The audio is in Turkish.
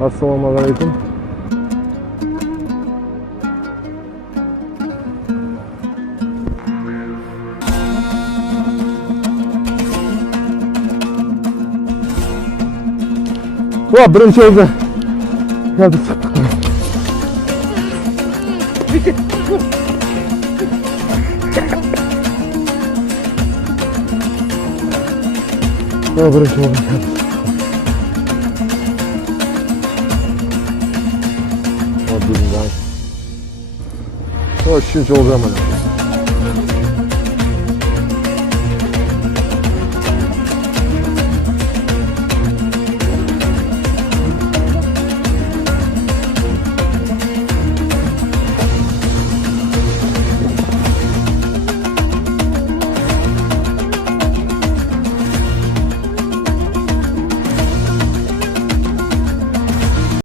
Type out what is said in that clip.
Assalomu alaykum. Va birinchi o'zi. Hadi chiqdik. Va birinchi o'zi. O, shuncha o'lgan mana.